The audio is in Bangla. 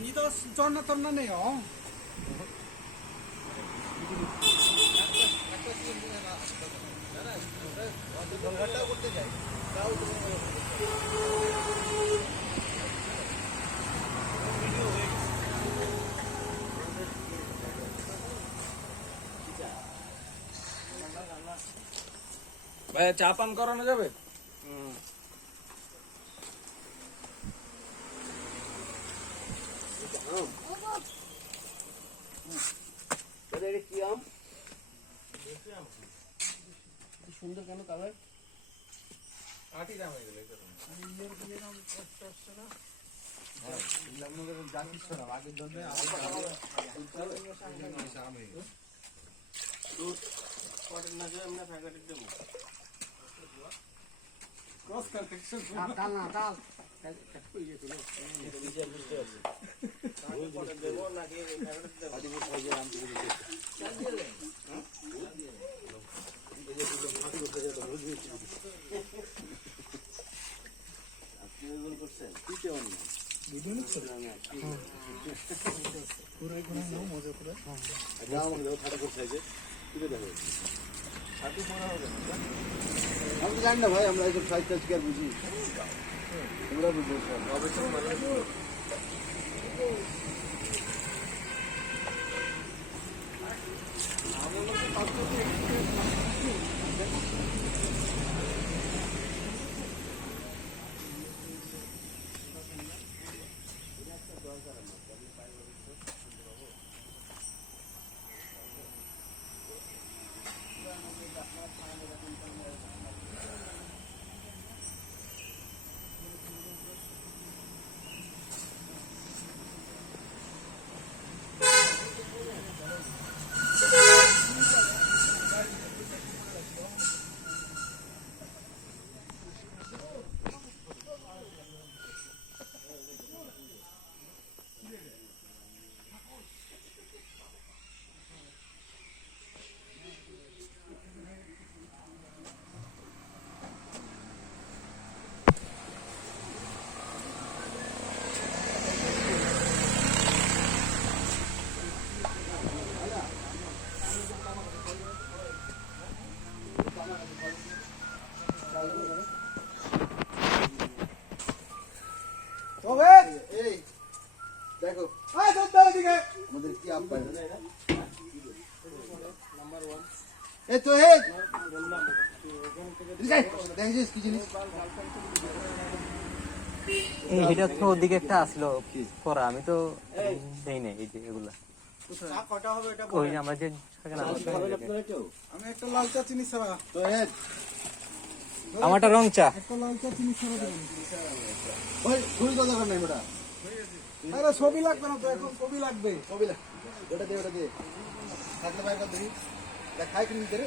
ini তো চন্না তন্না নেই করতে যাই ভাই চা পান করানো যাবে? কি আম সুন্দর কেন কালার আটি দাম হয়ে গেল আগের জন্য আমি তো জানি না ভাই, আমরা এইসব সাইজ টাইজ কি আর বুঝি, আমরা বুঝবো দেখো আমাদের কি আপ পাই নাম্বার 1 এই তো দেখিস কি জিনিস এই এটা তো ওদিকে একটা আসলো করা, আমি তো দেই নাই এই যে এগুলা কটা হবে এটা ওই আমরা যে সেখানে আমি একটা লাল চা চিনি ছাড়া তো আমারটা রং চা একটা লাল চা চিনি ছাড়া দিবেন ওই ফুল কথা কর নাই বড়া আরে ছবি লাগবে না তো, এখন ছবি লাগবে, ছবি লাগবে, ওটা দে থাকলে ভাই কত দিই দেখাই কিনে দে রে।